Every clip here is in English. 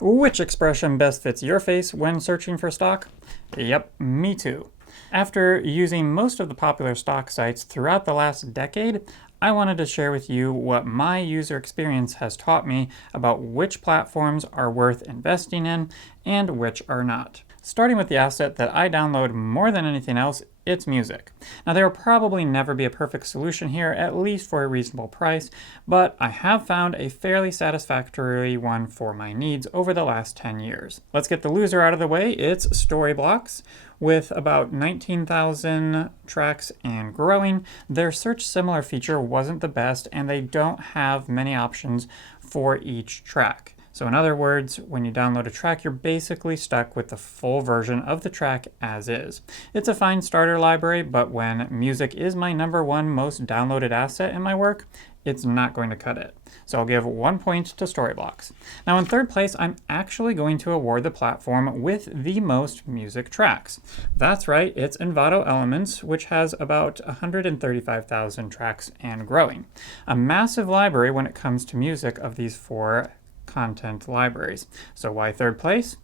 Which expression best fits your face when searching for stock? Yep, me too. After using most of the popular stock sites throughout the last decade, I wanted to share with you what my user experience has taught me about which platforms are worth investing in and which are not. Starting with the asset that I download more than anything else, it's music. Now, there will probably never be a perfect solution here, at least for a reasonable price, but I have found a fairly satisfactory one for my needs over the last 10 years. Let's get the loser out of the way. It's Storyblocks. With about 19,000 tracks and growing, their search similar feature wasn't the best, and they don't have many options for each track. So in other words, when you download a track, you're basically stuck with the full version of the track as is. It's a fine starter library, but when music is my #1 most downloaded asset in my work, it's not going to cut it. So I'll give 1 point to Storyblocks. Now in third place, I'm actually going to award the platform with the most music tracks. That's right, it's Envato Elements, which has about 135,000 tracks and growing. A massive library when it comes to music of these four content libraries. So why third place?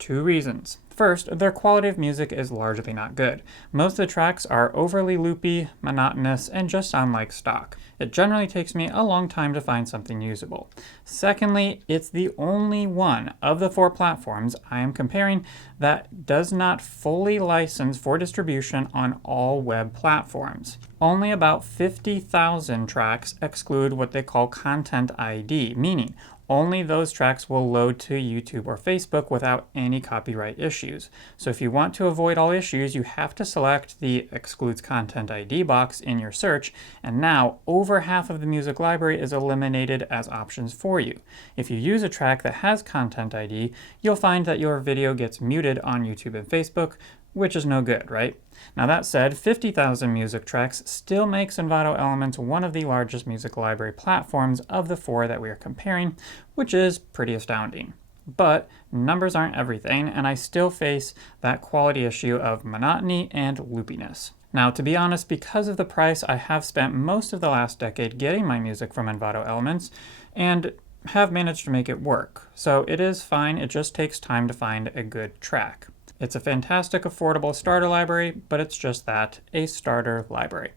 2 reasons. First, their quality of music is largely not good. Most of the tracks are overly loopy, monotonous, and just sound like stock. It generally takes me a long time to find something usable. Secondly, it's the only one of the 4 platforms I am comparing that does not fully license for distribution on all web platforms. Only about 50,000 tracks exclude what they call Content ID, meaning only those tracks will load to YouTube or Facebook without any copyright issues. So if you want to avoid all issues, you have to select the Excludes Content ID box in your search, and now over half of the music library is eliminated as options for you. If you use a track that has Content ID, you'll find that your video gets muted on YouTube and Facebook, which is no good, right? Now that said, 50,000 music tracks still makes Envato Elements one of the largest music library platforms of the 4 that we are comparing, which is pretty astounding. But numbers aren't everything, and I still face that quality issue of monotony and loopiness. Now, to be honest, because of the price, I have spent most of the last decade getting my music from Envato Elements, and have managed to make it work. So it is fine, it just takes time to find a good track. It's a fantastic, affordable starter library, but it's just that, a starter library.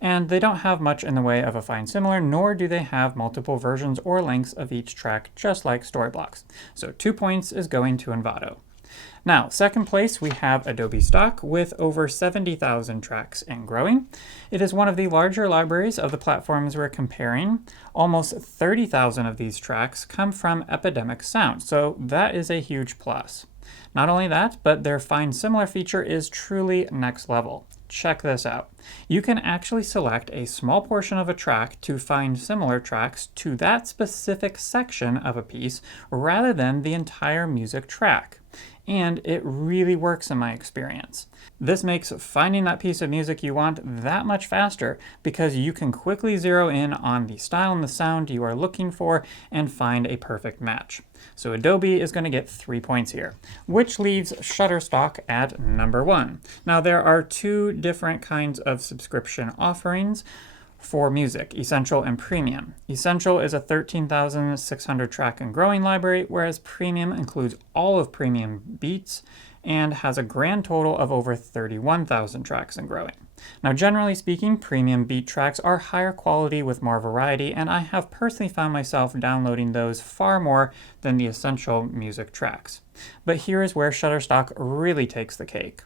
And they don't have much in the way of a find similar, nor do they have multiple versions or links of each track, just like Storyblocks. So 2 points is going to Envato. Now, second place, we have Adobe Stock with over 70,000 tracks and growing. It is one of the larger libraries of the platforms we're comparing. Almost 30,000 of these tracks come from Epidemic Sound, so that is a huge plus. Not only that, but their find similar feature is truly next level. Check this out. You can actually select a small portion of a track to find similar tracks to that specific section of a piece rather than the entire music track. And it really works in my experience. This makes finding that piece of music you want that much faster because you can quickly zero in on the style and the sound you are looking for and find a perfect match. So Adobe is going to get 3 points here, which leaves Shutterstock at #1. Now there are 2 different kinds of subscription offerings for music, Essential and Premium. Essential is a 13,600 track and growing library, whereas Premium includes all of Premium beats and has a grand total of over 31,000 tracks and growing. Now, generally speaking, Premium beat tracks are higher quality with more variety, and I have personally found myself downloading those far more than the Essential music tracks. But here is where Shutterstock really takes the cake.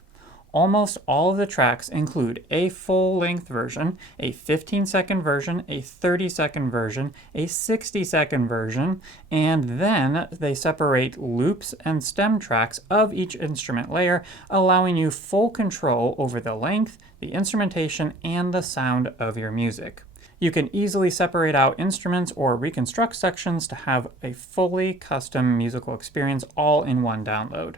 Almost all of the tracks include a full-length version, a 15-second version, a 30-second version, a 60-second version, and then they separate loops and stem tracks of each instrument layer, allowing you full control over the length, the instrumentation, and the sound of your music. You can easily separate out instruments or reconstruct sections to have a fully custom musical experience all in one download.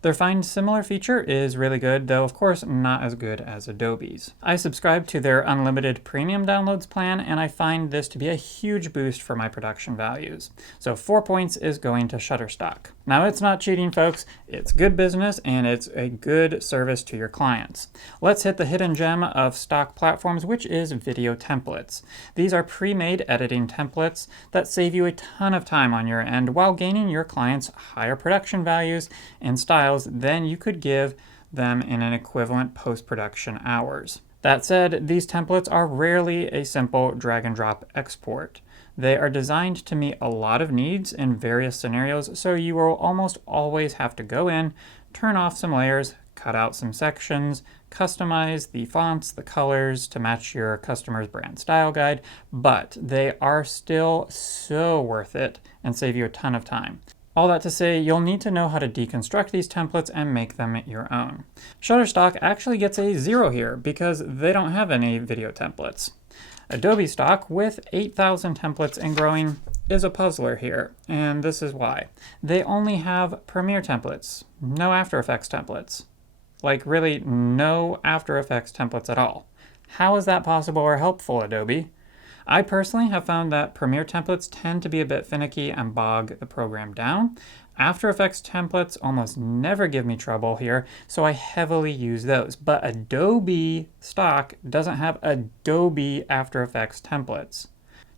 Their Find Similar feature is really good, though of course not as good as Adobe's. I subscribe to their unlimited premium downloads plan, and I find this to be a huge boost for my production values. So 4 points is going to Shutterstock. Now it's not cheating, folks. It's good business and it's a good service to your clients. Let's hit the hidden gem of stock platforms, which is video templates. These are pre-made editing templates that save you a ton of time on your end while gaining your clients higher production values and styles than you could give them in an equivalent post-production hours. That said, these templates are rarely a simple drag and drop export. They are designed to meet a lot of needs in various scenarios, so you will almost always have to go in, turn off some layers, cut out some sections, customize the fonts, the colors to match your customer's brand style guide, but they are still so worth it and save you a ton of time. All that to say, you'll need to know how to deconstruct these templates and make them your own. Shutterstock actually gets a 0 here because they don't have any video templates. Adobe stock with 8,000 templates and growing is a puzzler here, and this is why. They only have Premiere templates, no After Effects templates. Like really no After Effects templates at all. How is that possible or helpful, Adobe? I personally have found that Premiere templates tend to be a bit finicky and bog the program down. After Effects templates almost never give me trouble here, so I heavily use those. But Adobe stock doesn't have Adobe After Effects templates.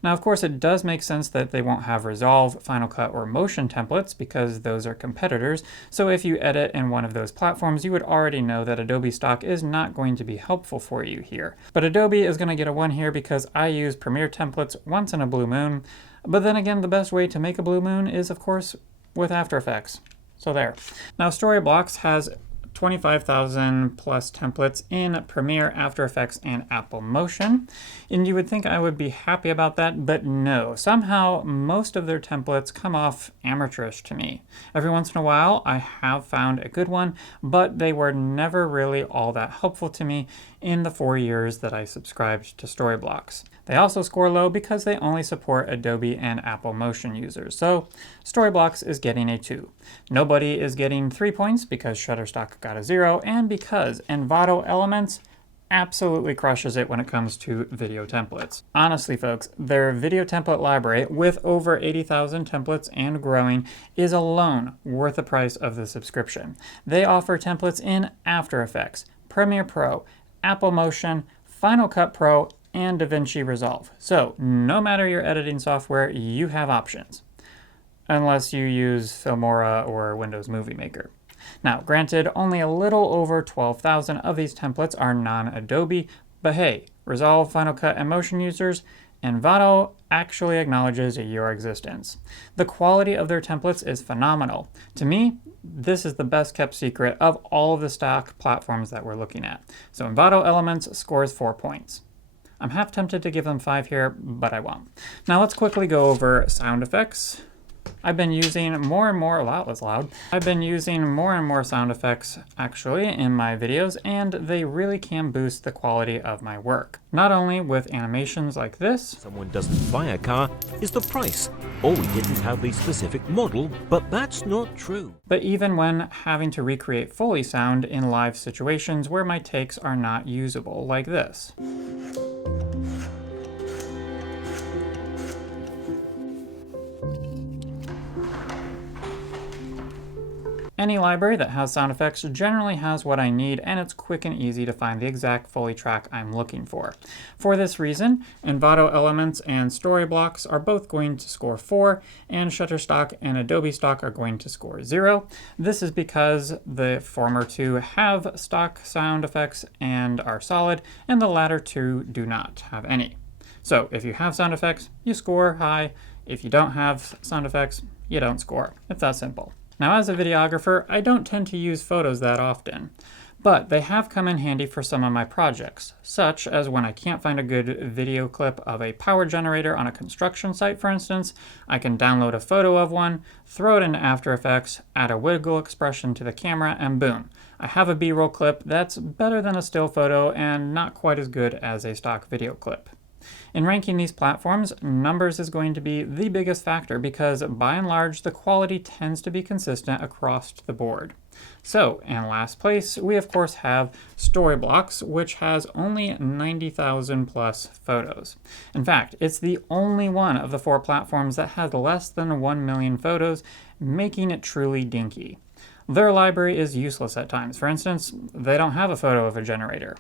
Now, of course, it does make sense that they won't have Resolve, Final Cut, or Motion templates because those are competitors. So if you edit in one of those platforms, you would already know that Adobe stock is not going to be helpful for you here. But Adobe is going to get a 1 here because I use Premiere templates once in a blue moon. But then again, the best way to make a blue moon is, of course, with After Effects. So there. Now, Storyblocks has 25,000 plus templates in Premiere, After Effects, and Apple Motion. And you would think I would be happy about that, but no. Somehow, most of their templates come off amateurish to me. Every once in a while, I have found a good one, but they were never really all that helpful to me in the 4 years that I subscribed to Storyblocks. They also score low because they only support Adobe and Apple Motion users, so Storyblocks is getting a 2. Nobody is getting 3 points because Shutterstock got a 0, and because Envato Elements absolutely crushes it when it comes to video templates. Honestly, folks, their video template library with over 80,000 templates and growing is alone worth the price of the subscription. They offer templates in After Effects, Premiere Pro, Apple Motion, Final Cut Pro, and DaVinci Resolve. So no matter your editing software, you have options. Unless you use Filmora or Windows Movie Maker. Now, granted, only a little over 12,000 of these templates are non-Adobe, but hey, Resolve, Final Cut, and Motion users, Envato actually acknowledges your existence. The quality of their templates is phenomenal. To me, this is the best kept secret of all of the stock platforms that we're looking at. So Envato Elements scores 4 points. I'm half tempted to give them 5 here, but I won't. Now let's quickly go over sound effects. I've been using more and more, wow, that was loud. I've been using more and more sound effects actually in my videos, and they really can boost the quality of my work. Not only with animations like this. Someone doesn't buy a car is the price. Or we didn't have a specific model, but that's not true. But even when having to recreate Foley sound in live situations where my takes are not usable, like this. Any library that has sound effects generally has what I need, and it's quick and easy to find the exact Foley track I'm looking for. For this reason, Envato Elements and Storyblocks are both going to score 4, and Shutterstock and Adobe stock are going to score 0. This is because the former two have stock sound effects and are solid, and the latter two do not have any. So if you have sound effects, you score high. If you don't have sound effects, you don't score. It's that simple. Now, as a videographer, I don't tend to use photos that often, but they have come in handy for some of my projects, such as when I can't find a good video clip of a power generator on a construction site, for instance. I can download a photo of one, throw it into After Effects, add a wiggle expression to the camera, and boom. I have a B-roll clip that's better than a still photo and not quite as good as a stock video clip. In ranking these platforms, numbers is going to be the biggest factor because by and large the quality tends to be consistent across the board. So, in last place, we of course have Storyblocks, which has only 90,000 plus photos. In fact, it's the only one of the 4 platforms that has less than 1 million photos, making it truly dinky. Their library is useless at times. For instance, they don't have a photo of a generator.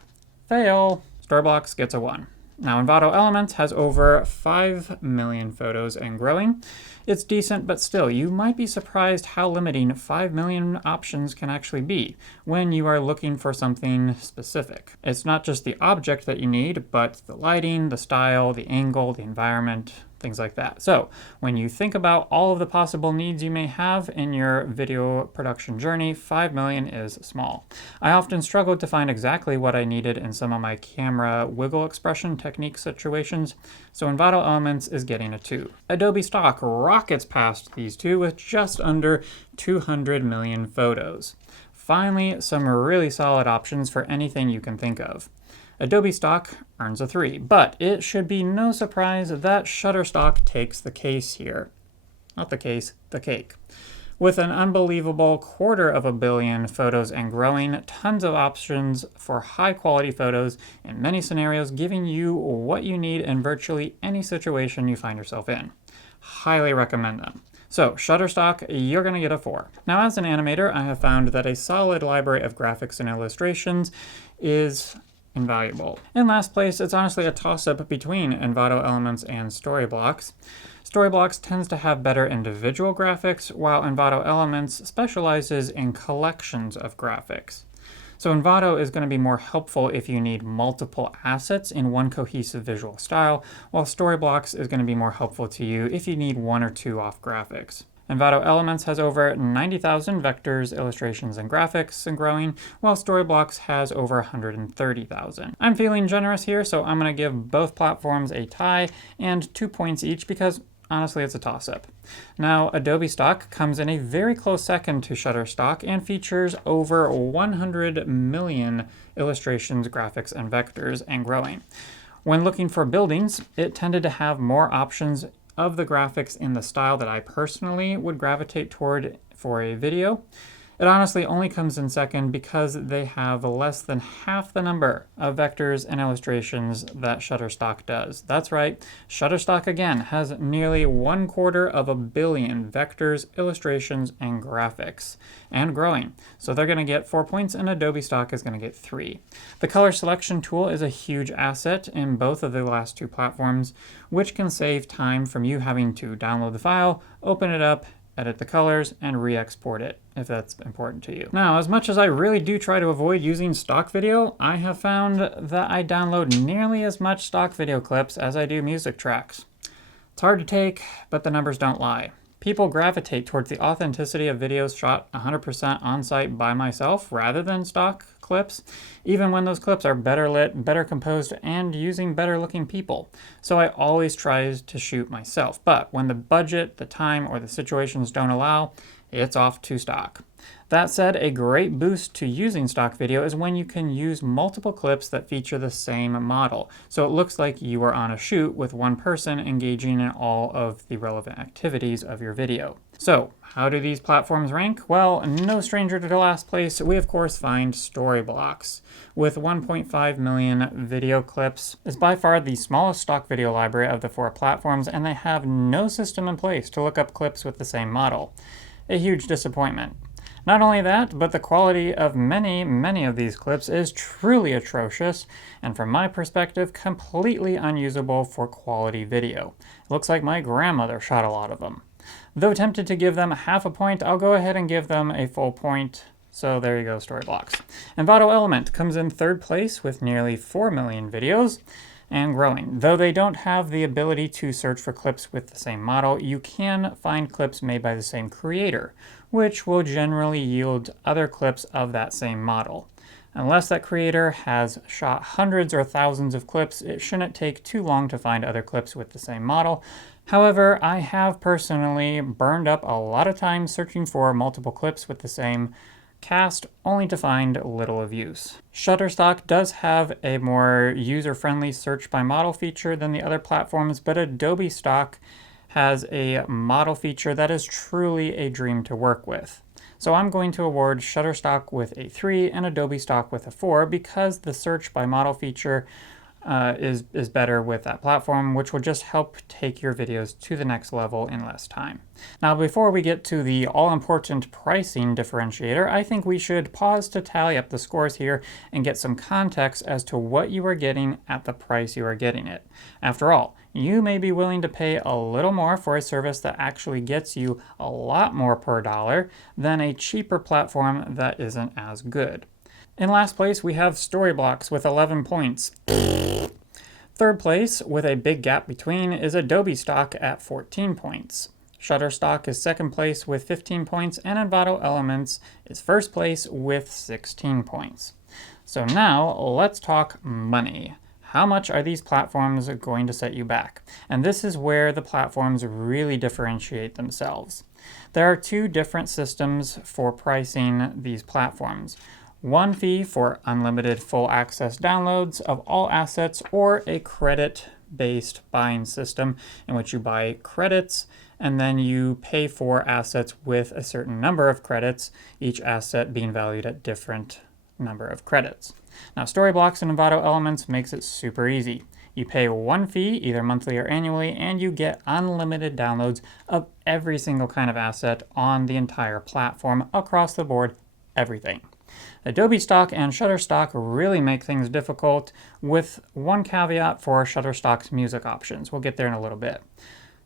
Fail! Storyblocks gets a 1. Now, Envato Elements has over 5 million photos and growing. It's decent, but still, you might be surprised how limiting 5 million options can actually be when you are looking for something specific. It's not just the object that you need, but the lighting, the style, the angle, the environment, things like that. So when you think about all of the possible needs you may have in your video production journey, 5 million is small. I often struggled to find exactly what I needed in some of my camera wiggle expression technique situations, so Envato Elements is getting a 2. Adobe Stock rockets past these two with just under 200 million photos. Finally, some really solid options for anything you can think of. Adobe Stock earns a 3, but it should be no surprise that Shutterstock takes the case here. Not the case, the cake. With an unbelievable 250 million photos and growing, tons of options for high quality photos in many scenarios, giving you what you need in virtually any situation you find yourself in. Highly recommend them. So, Shutterstock, you're going to get a 4. Now, as an animator, I have found that a solid library of graphics and illustrations is invaluable. In last place, it's honestly a toss-up between Envato Elements and Storyblocks. Storyblocks tends to have better individual graphics, while Envato Elements specializes in collections of graphics. So Envato is going to be more helpful if you need multiple assets in one cohesive visual style, while Storyblocks is going to be more helpful to you if you need 1 or 2 off graphics. Envato Elements has over 90,000 vectors, illustrations, and graphics and growing, while Storyblocks has over 130,000. I'm feeling generous here, so I'm going to give both platforms a tie and 2 points each because honestly it's a toss-up. Now, Adobe Stock comes in a very close second to Shutterstock and features over 100 million illustrations, graphics, and vectors and growing. When looking for buildings, it tended to have more options of the graphics in the style that I personally would gravitate toward for a video. It honestly only comes in second because they have less than half the number of vectors and illustrations that Shutterstock does. That's right, Shutterstock again has nearly 1/4 billion vectors, illustrations, and graphics, and growing. So they're going to get 4 points and Adobe Stock is going to get 3. The color selection tool is a huge asset in both of the last 2 platforms, which can save time from you having to download the file, open it up, edit the colors, and re-export it, if that's important to you. Now, as much as I really do try to avoid using stock video, I have found that I download nearly as much stock video clips as I do music tracks. It's hard to take, but the numbers don't lie. People gravitate towards the authenticity of videos shot 100% on-site by myself rather than stock clips, even when those clips are better lit, better composed, and using better looking people. So I always try to shoot myself, but when the budget, the time, or the situations don't allow, it's off to stock. That said, a great boost to using stock video is when you can use multiple clips that feature the same model. So it looks like you are on a shoot with one person engaging in all of the relevant activities of your video. So, how do these platforms rank? Well, no stranger to the last place, we of course find Storyblocks. With 1.5 million video clips, is by far the smallest stock video library of the 4 platforms, and they have no system in place to look up clips with the same model. A huge disappointment. Not only that, but the quality of many of these clips is truly atrocious, and from my perspective, completely unusable for quality video. It looks like my grandmother shot a lot of them. Though tempted to give them half a point, I'll go ahead and give them a full point. So there you go, Storyblocks. Envato Element comes in 3rd place with nearly 4 million videos and growing. Though they don't have the ability to search for clips with the same model, you can find clips made by the same creator, which will generally yield other clips of that same model. Unless that creator has shot hundreds or thousands of clips, it shouldn't take too long to find other clips with the same model. However, I have personally burned up a lot of time searching for multiple clips with the same cast, only to find little of use. Shutterstock does have a more user-friendly search by model feature than the other platforms, but Adobe Stock has a model feature that is truly a dream to work with. So I'm going to award Shutterstock with a 3 and Adobe Stock with a 4 because the search by model feature is better with that platform, which will just help take your videos to the next level in less time. Now, before we get to the all-important pricing differentiator, I think we should pause to tally up the scores here and get some context as to what you are getting at the price you are getting it. After all, you may be willing to pay a little more for a service that actually gets you a lot more per dollar than a cheaper platform that isn't as good. In last place, we have Storyblocks with 11 points. Third place, with a big gap between, is Adobe Stock at 14 points. Shutterstock is second place with 15 points, and Envato Elements is first place with 16 points. So now, let's talk money. How much are these platforms going to set you back? And this is where the platforms really differentiate themselves. There are two different systems for pricing these platforms. One fee for unlimited full access downloads of all assets, or a credit-based buying system in which you buy credits and then you pay for assets with a certain number of credits, each asset being valued at different number of credits. Now, Storyblocks and Envato Elements makes it super easy. You pay one fee, either monthly or annually, and you get unlimited downloads of every single kind of asset on the entire platform, across the board, everything. Adobe Stock and Shutterstock really make things difficult, with one caveat for Shutterstock's music options. We'll get there in a little bit.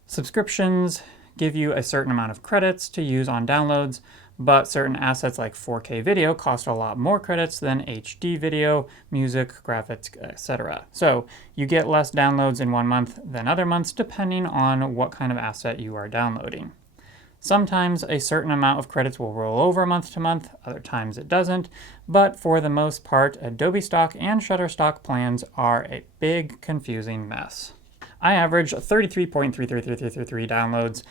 Subscriptions give you a certain amount of credits to use on downloads, but certain assets like 4K video cost a lot more credits than HD video, music, graphics, etc. So you get less downloads in one month than other months, depending on what kind of asset you are downloading. Sometimes a certain amount of credits will roll over month to month, other times it doesn't, but for the most part, Adobe Stock and Shutterstock plans are a big, confusing mess. I average 33.33333 downloads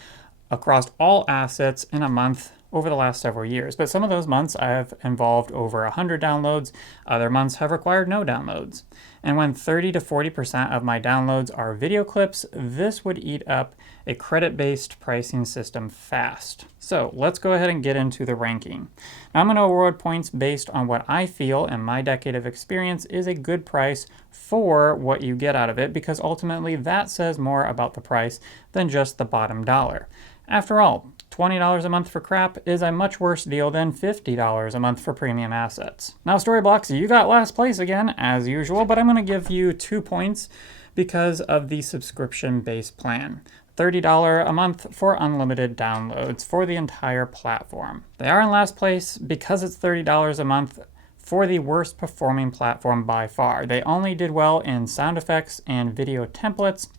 across all assets in a month over the last several years, but some of those months have involved over 100 downloads, other months have required no downloads. And when 30 to 40% of my downloads are video clips, this would eat up a credit-based pricing system fast. So let's go ahead and get into the ranking. Now, I'm going to award points based on what I feel in my decade of experience is a good price for what you get out of it, because ultimately that says more about the price than just the bottom dollar. After all, $20 a month for crap is a much worse deal than $50 a month for premium assets. Now, Storyblocks, you got last place again, as usual, but I'm going to give you 2 points because of the subscription-based plan. $30 a month for unlimited downloads for the entire platform. They are in last place because it's $30 a month for the worst performing platform by far. They only did well in sound effects and video templates,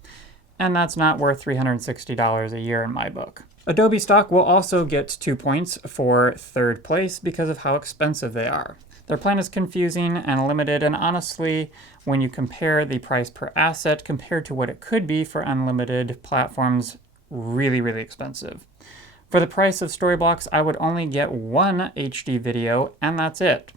and that's not worth $360 a year in my book. Adobe Stock will also get 2 points for third place because of how expensive they are. Their plan is confusing and limited, and honestly, when you compare the price per asset compared to what it could be for unlimited platforms, really, really expensive. For the price of Storyblocks, I would only get one HD video, and that's it.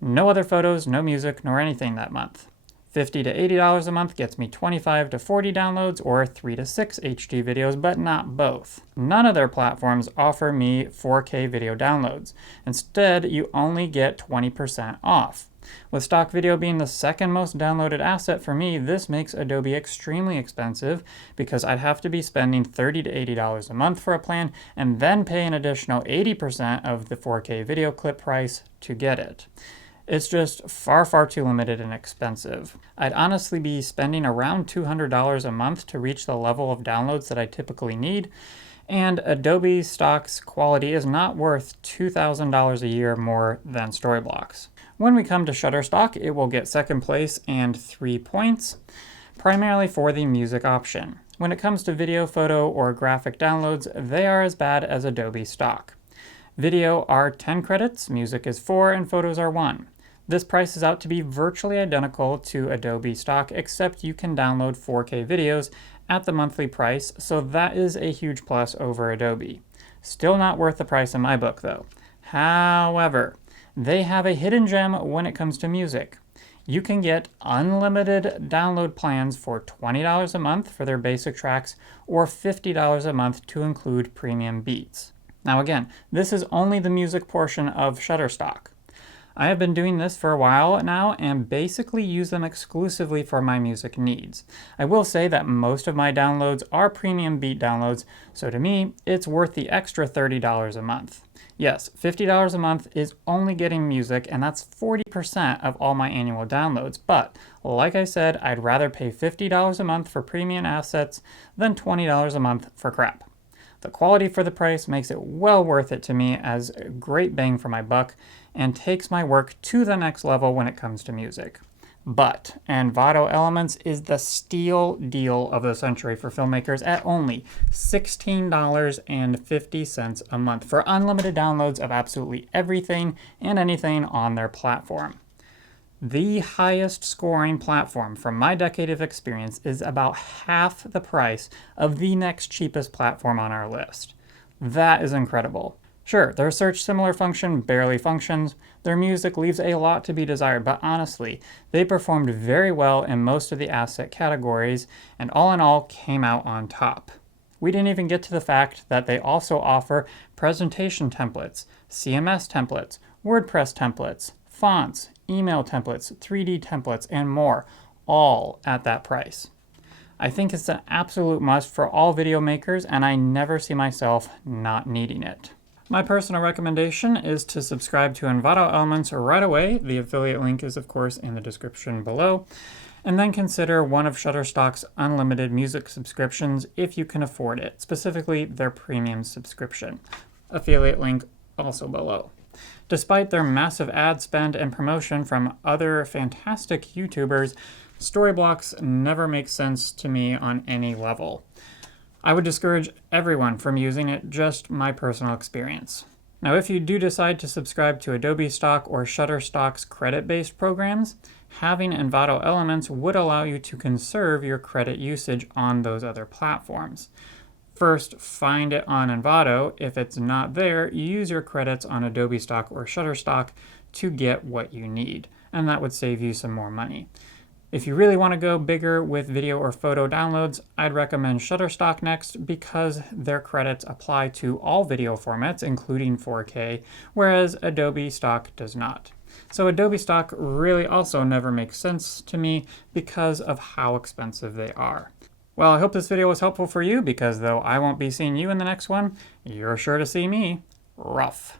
No other photos, no music, nor anything that month. $50 to $80 a month gets me 25 to 40 downloads or 3 to 6 HD videos, but not both. None of their platforms offer me 4K video downloads. Instead, you only get 20% off. With stock video being the second most downloaded asset for me, this makes Adobe extremely expensive because I'd have to be spending $30 to $80 a month for a plan and then pay an additional 80% of the 4K video clip price to get it. It's just far, far too limited and expensive. I'd honestly be spending around $200 a month to reach the level of downloads that I typically need, and Adobe Stock's quality is not worth $2,000 a year more than Storyblocks. When we come to Shutterstock, it will get second place and 3 points, primarily for the music option. When it comes to video, photo, or graphic downloads, they are as bad as Adobe Stock. Video are 10 credits, music is 4, and photos are 1. This prices out to be virtually identical to Adobe Stock, except you can download 4K videos at the monthly price, so that is a huge plus over Adobe. Still not worth the price in my book, though. However, they have a hidden gem when it comes to music. You can get unlimited download plans for $20 a month for their basic tracks or $50 a month to include premium beats. Now again, this is only the music portion of Shutterstock. I have been doing this for a while now and basically use them exclusively for my music needs. I will say that most of my downloads are premium beat downloads, so to me, it's worth the extra $30 a month. Yes, $50 a month is only getting music, and that's 40% of all my annual downloads, but like I said, I'd rather pay $50 a month for premium assets than $20 a month for crap. The quality for the price makes it well worth it to me as a great bang for my buck and takes my work to the next level when it comes to music. But Envato Elements is the steal deal of the century for filmmakers at only $16.50 a month for unlimited downloads of absolutely everything and anything on their platform. The highest scoring platform from my decade of experience is about half the price of the next cheapest platform on our list. That is incredible. Sure, their search similar function barely functions, their music leaves a lot to be desired, but honestly, they performed very well in most of the asset categories and all in all came out on top. We didn't even get to the fact that they also offer presentation templates, CMS templates, WordPress templates, fonts, email templates, 3D templates, and more, all at that price. I think it's an absolute must for all video makers, and I never see myself not needing it. My personal recommendation is to subscribe to Envato Elements right away. The affiliate link is, of course, in the description below. And then consider one of Shutterstock's unlimited music subscriptions if you can afford it, specifically their premium subscription. Affiliate link also below. Despite their massive ad spend and promotion from other fantastic YouTubers, Storyblocks never makes sense to me on any level. I would discourage everyone from using it, just my personal experience. Now, if you do decide to subscribe to Adobe Stock or Shutterstock's credit-based programs, having Envato Elements would allow you to conserve your credit usage on those other platforms. First, find it on Envato. If it's not there, use your credits on Adobe Stock or Shutterstock to get what you need, and that would save you some more money. If you really want to go bigger with video or photo downloads, I'd recommend Shutterstock next because their credits apply to all video formats, including 4K, whereas Adobe Stock does not. So Adobe Stock really also never makes sense to me because of how expensive they are. Well, I hope this video was helpful for you because though I won't be seeing you in the next one, you're sure to see me rough.